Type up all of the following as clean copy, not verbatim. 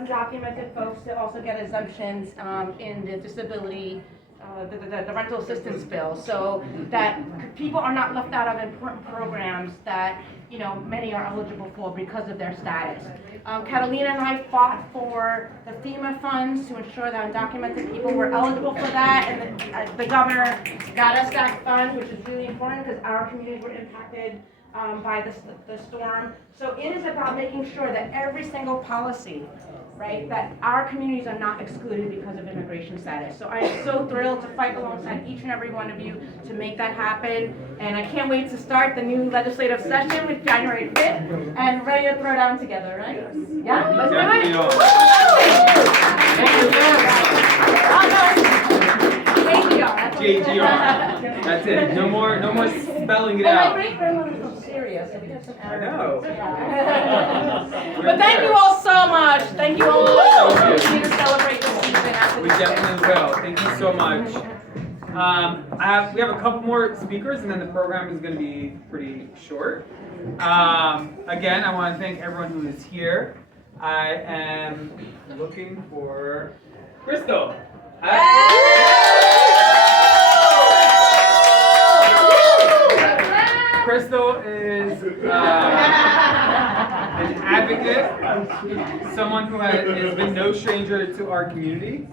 undocumented folks to also get exemptions in the disability, the rental assistance bill, so that people are not left out of important programs that many are eligible for because of their status. Catalina and I fought for the FEMA funds to ensure that undocumented people were eligible for that, and the governor got us that fund, which is really important because our communities were impacted by the storm. So it is about making sure that every single policy, right, that our communities are not excluded because of immigration status. So I am so thrilled to fight alongside each and every one of you to make that happen. And I can't wait to start the new legislative session with January 5th and ready to throw down together, right? Yeah, let's do it. JGR. That's it. No more spelling it And out. my great grandmother was serious, so we have some I know. But thank you all so much. Thank you all. We need to celebrate this season. We definitely will. Thank you so much. We have a couple more speakers, and then the program is going to be pretty short. Again, I want to thank everyone who is here. I am looking for Crystal. Crystal is an advocate, someone who has been no stranger to our community,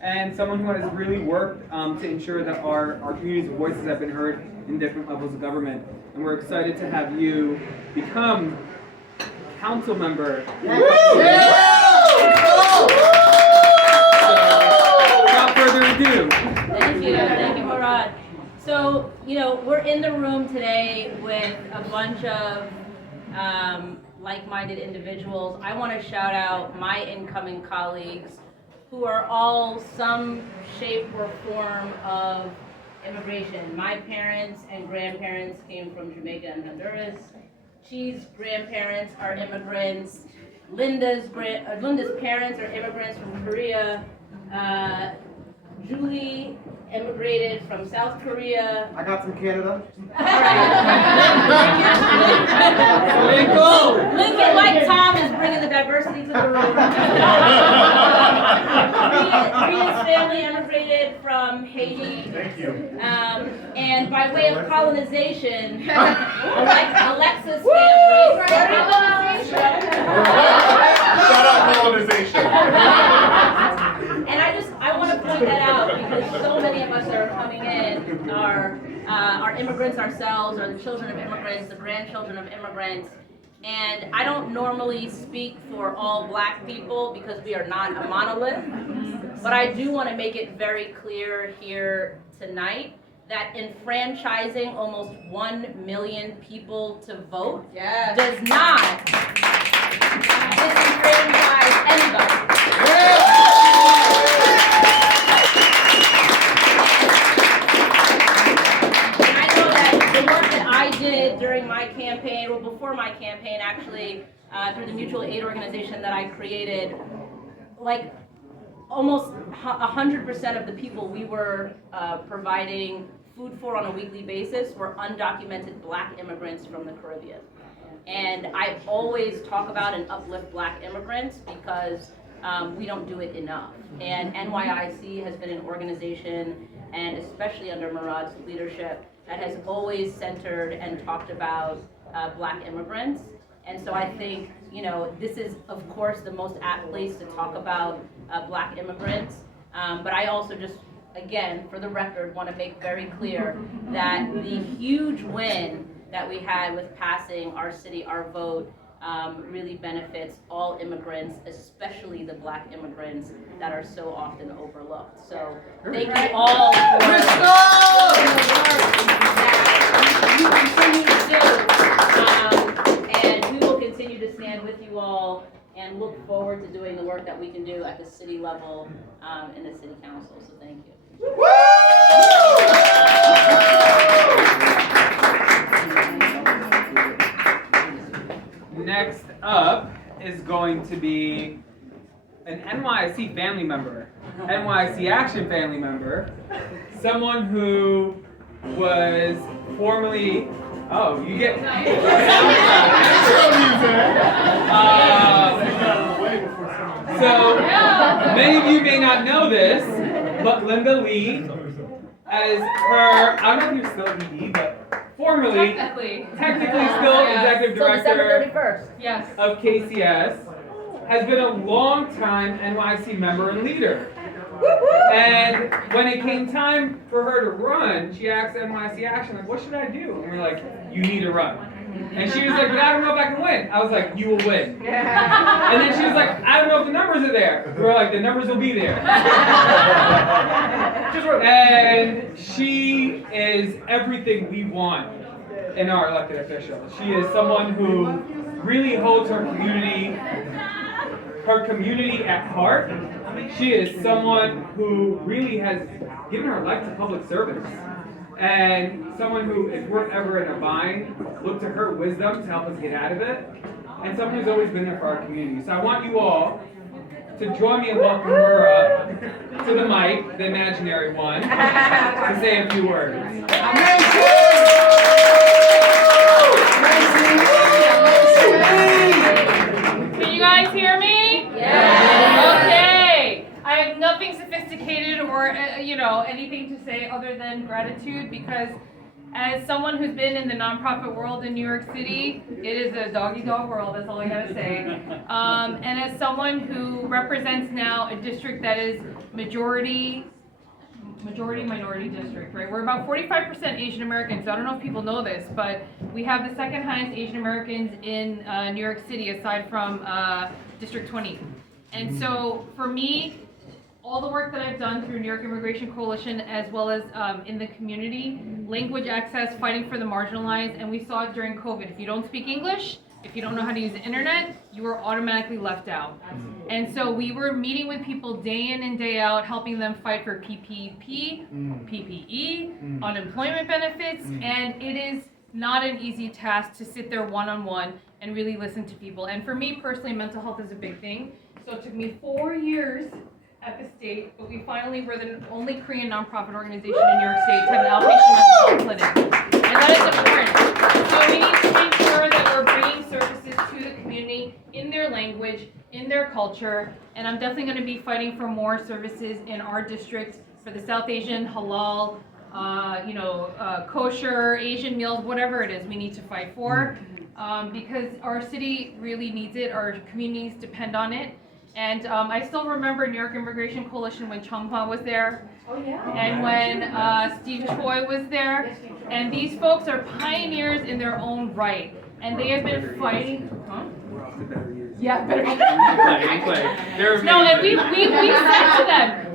and someone who has really worked to ensure that our community's voices have been heard in different levels of government. And we're excited to have you become council member. So, without further ado. Thank you, Murad. So, we're in the room today with a bunch of like-minded individuals. I want to shout out my incoming colleagues who are all some shape or form of immigration. My parents and grandparents came from Jamaica and Honduras. Chi's grandparents are immigrants. Linda's parents are immigrants from Korea. Julie immigrated from South Korea. I got from Canada. Lincoln, like Tom, is bringing the diversity to the room. Ria's family immigrated from Haiti. Thank you. And by way of colonization, Alexa's family. Shout out colonization. And I want to point that out because so many of us that are coming in are immigrants ourselves, or the children of immigrants, the grandchildren of immigrants. And I don't normally speak for all black people because we are not a monolith, but I do want to make it very clear here tonight that enfranchising almost 1 million people to vote does not disenfranchise anybody. During my campaign, well, before my campaign, actually, through the mutual aid organization that I created, like almost 100% of the people we were providing food for on a weekly basis were undocumented black immigrants from the Caribbean. And I always talk about and uplift black immigrants because we don't do it enough. And NYIC has been an organization, and especially under Murad's leadership, that has always centered and talked about black immigrants. And so I think, this is, of course, the most apt place to talk about black immigrants. But I also just, again, for the record, want to make very clear that the huge win that we had with passing our city, our vote, really benefits all immigrants, especially the black immigrants that are so often overlooked. So thank you all for the work that you continue to do. And we will continue to stand with you all and look forward to doing the work that we can do at the city level in the city council. So thank you. Next up is going to be an NYC family member, NYC Action family member, someone who was formerly, oh, you get, So, many of you may not know this, but Linda Lee, as her, I don't know if you're still ED, but formerly, technically still executive director Yes. of KCS, has been a long time NYC member and leader. And when it came time for her to run, she asked NYC Action, like, what should I do? And we're like, you need to run. And she was like, but I don't know if I can win. I was like, you will win. And then she was like, I don't know if the numbers are there. We were like, the numbers will be there. And she is everything we want in our elected officials. She is someone who really holds her community at heart. She is someone who really has given her life to public service. And someone who, if we're ever in a bind, look to her wisdom to help us get out of it. And someone who's always been there for our community. So I want you all to join me in welcoming her up to the mic, the imaginary one, to say a few words. Can you guys hear me? Yeah. Okay. I have nothing sophisticated or anything to say other than gratitude, because as someone who's been in the nonprofit world in New York City, it is a dog-eat-dog world, that's all I gotta say. And as someone who represents now a district that is majority minority district, right? We're about 45% Asian Americans. I don't know if people know this, but we have the second highest Asian Americans in New York City, aside from District 20. And so for me, all the work that I've done through New York Immigration Coalition, as well as in the community, language access, fighting for the marginalized, and we saw it during COVID. If you don't speak English, if you don't know how to use the internet, you are automatically left out. And so we were meeting with people day in and day out, helping them fight for PPP, PPE, unemployment benefits, and it is not an easy task to sit there one-on-one and really listen to people. And for me personally, mental health is a big thing. So it took me 4 years at the state, but we finally were the only Korean nonprofit organization in New York State to have an outpatient mental health clinic. And that is important. So we need to make sure that we're bringing services to the community in their language, in their culture, and I'm definitely going to be fighting for more services in our district for the South Asian, halal, kosher, Asian meals, whatever it is we need to fight for, because our city really needs it, our communities depend on it. And I still remember New York Immigration Coalition when Chung Hwa was there, and when Steve Choi was there, and these folks are pioneers in their own right, and they have been fighting. Huh? Yeah, better. No, and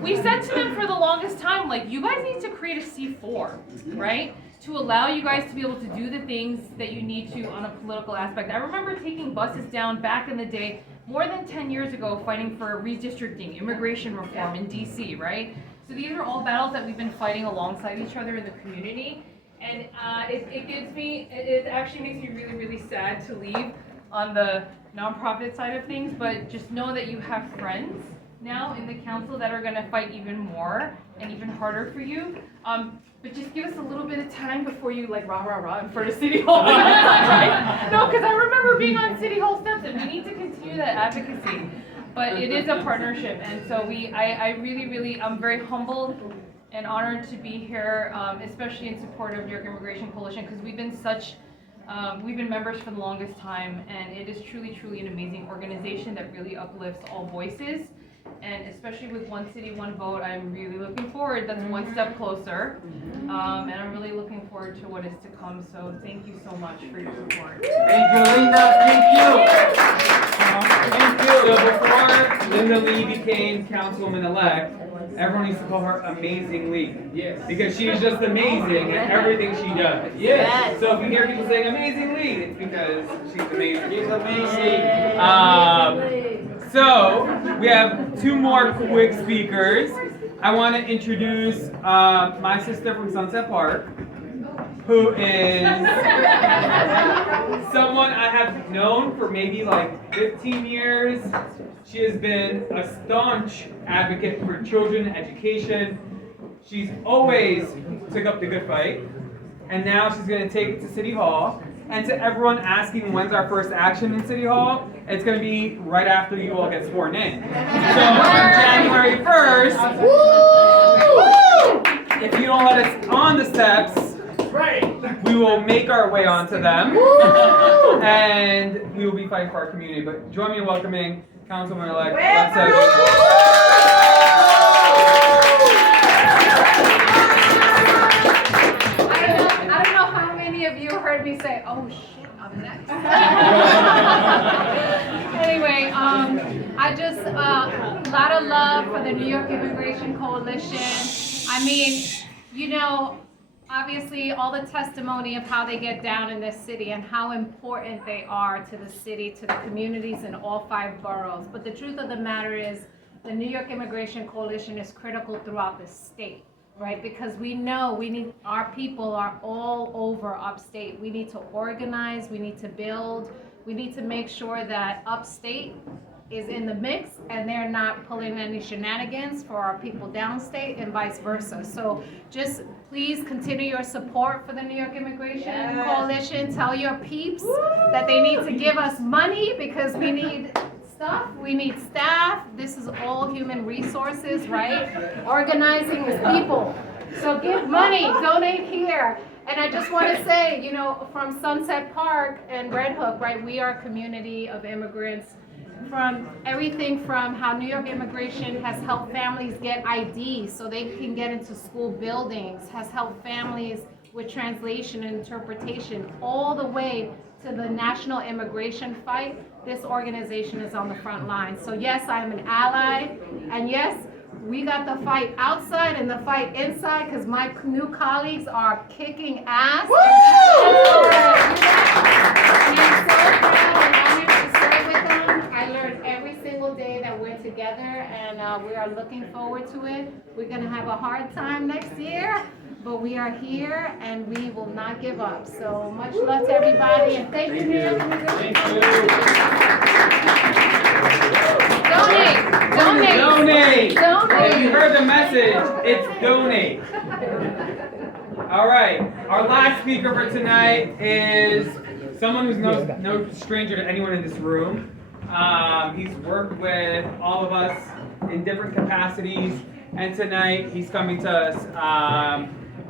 we said to them for the longest time, like, you guys need to create a C4, right? To allow you guys to be able to do the things that you need to on a political aspect. I remember taking buses down back in the day, more than 10 years ago, fighting for redistricting, immigration reform in DC, right? So these are all battles that we've been fighting alongside each other in the community. And it actually makes me really, really sad to leave on the nonprofit side of things, but just know that you have friends now in the council that are gonna fight even more and even harder for you. But just give us a little bit of time before you like rah in front of City Hall. Right? No, because I remember being on City Hall steps, and we need to continue that advocacy. But it is a partnership, and so I really, I'm very humbled and honored to be here, especially in support of New York Immigration Coalition, because we've been members for the longest time, and it is truly an amazing organization that really uplifts all voices. And especially with One City, One Vote, I'm really looking forward. That's one step closer. And I'm really looking forward to what is to come. So thank you so much for your support. Thank you, Linda. Thank you. Thank you. So before Linda Lee became councilwoman-elect, everyone used to call her Amazing Lee. Yes. Because she's just amazing at everything she does. Yes. So if you hear people saying Amazing Lee, it's because she's amazing. She's amazing. So we have two more quick speakers. I want to introduce my sister from Sunset Park, who is someone I have known for maybe like 15 years. She has been a staunch advocate for children education. She's always took up the good fight, and now she's going to take it to City Hall. And to everyone asking when's our first action in City Hall, it's going to be right after you all get sworn in. So on January 1st, if you don't let us on the steps, we will make our way onto them, and we will be fighting for our community. But join me in welcoming Councilman-elect Alexa. I don't know how many of you heard me say, "Oh shit, I'm next." Anyway, I just a lot of love for the New York Immigration Coalition. I mean, you know, obviously all the testimony of how they get down in this city and how important they are to the city, to the communities in all 5 boroughs. But the truth of the matter is, the New York Immigration Coalition is critical throughout the state, right? Because we know our people are all over upstate. We need to organize, we need to build, we need to make sure that upstate is in the mix and they're not pulling any shenanigans for our people downstate and vice versa. So just please continue your support for the New York Immigration Coalition. Tell your peeps that they need to give us money because we need stuff, we need staff. This is all human resources, right? Organizing is people. So give money, donate here. And I just want to say, you know, from Sunset Park and Red Hook, right, we are a community of immigrants. From everything from how New York Immigration has helped families get ID so they can get into school buildings, has helped families with translation and interpretation, all the way to the national immigration fight. This organization is on the front line. So yes, I'm an ally, and yes, we got the fight outside and the fight inside because my new colleagues are kicking ass. I'm so proud and honored to serve with them. I learned every single day that we're together, and we are looking forward to it. We're going to have a hard time next year, but we are here and we will not give up. So much love to everybody, and thank you, New York Immigration Coalition. Donate! Donate! Donate! Donate! If you heard the message, it's donate. All right, our last speaker for tonight is someone who's no stranger to anyone in this room. He's worked with all of us in different capacities, and tonight he's coming to us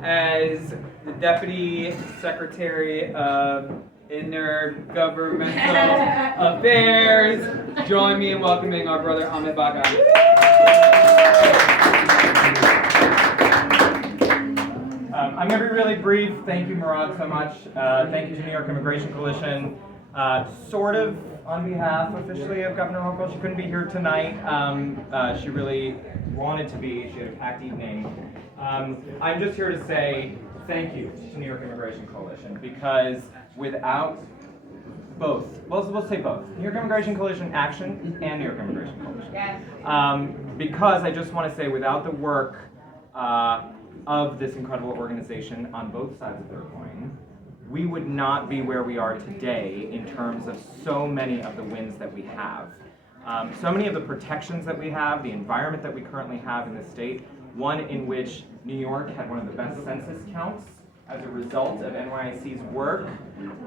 as the Deputy Secretary of Intergovernmental Affairs. Join me in welcoming our brother Ahmed Baga. I'm going to be really brief. Thank you, Murad, so much. Thank you to New York Immigration Coalition. Sort of on behalf officially of Governor Hochul. She couldn't be here tonight. She really wanted to be. She had a packed evening. I'm just here to say thank you to New York Immigration Coalition, because without both, we'll say both, New York Immigration Coalition Action and New York Immigration Coalition. Yes. Because I just want to say, without the work of this incredible organization on both sides of their coin, we would not be where we are today in terms of so many of the wins that we have. So many of the protections that we have, the environment that we currently have in the state, one in which New York had one of the best census counts as a result of NYIC's work,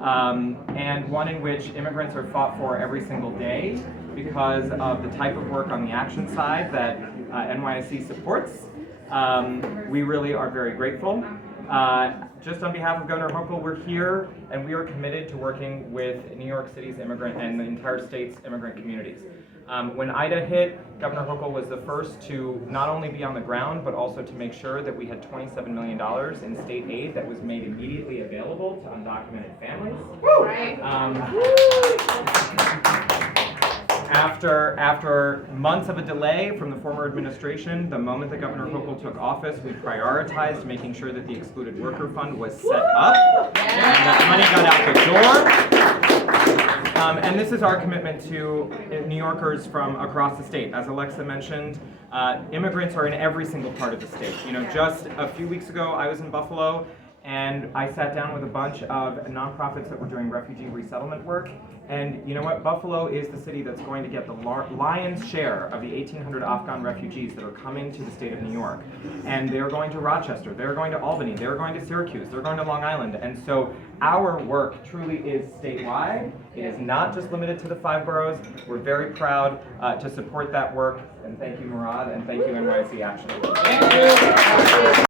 and one in which immigrants are fought for every single day because of the type of work on the action side that NYIC supports. We really are very grateful. Just on behalf of Governor Hochul, we're here and we are committed to working with New York City's immigrant and the entire state's immigrant communities. When Ida hit, Governor Hochul was the first to not only be on the ground, but also to make sure that we had $27 million in state aid that was made immediately available to undocumented families. After months of a delay from the former administration, the moment that Governor Hochul took office, we prioritized making sure that the Excluded Worker Fund was set up and that money got out the door. And this is our commitment to New Yorkers from across the state. As Alexa mentioned, immigrants are in every single part of the state. You know, just a few weeks ago, I was in Buffalo, and I sat down with a bunch of nonprofits that were doing refugee resettlement work, And you know what? Buffalo is the city that's going to get the lion's share of the 1,800 Afghan refugees that are coming to the state of New York. And they're going to Rochester, they're going to Albany, they're going to Syracuse, they're going to Long Island. And so our work truly is statewide. It is not just limited to the 5 boroughs. We're very proud to support that work. And thank you, Murad, and thank you, NYC Action. Thank you.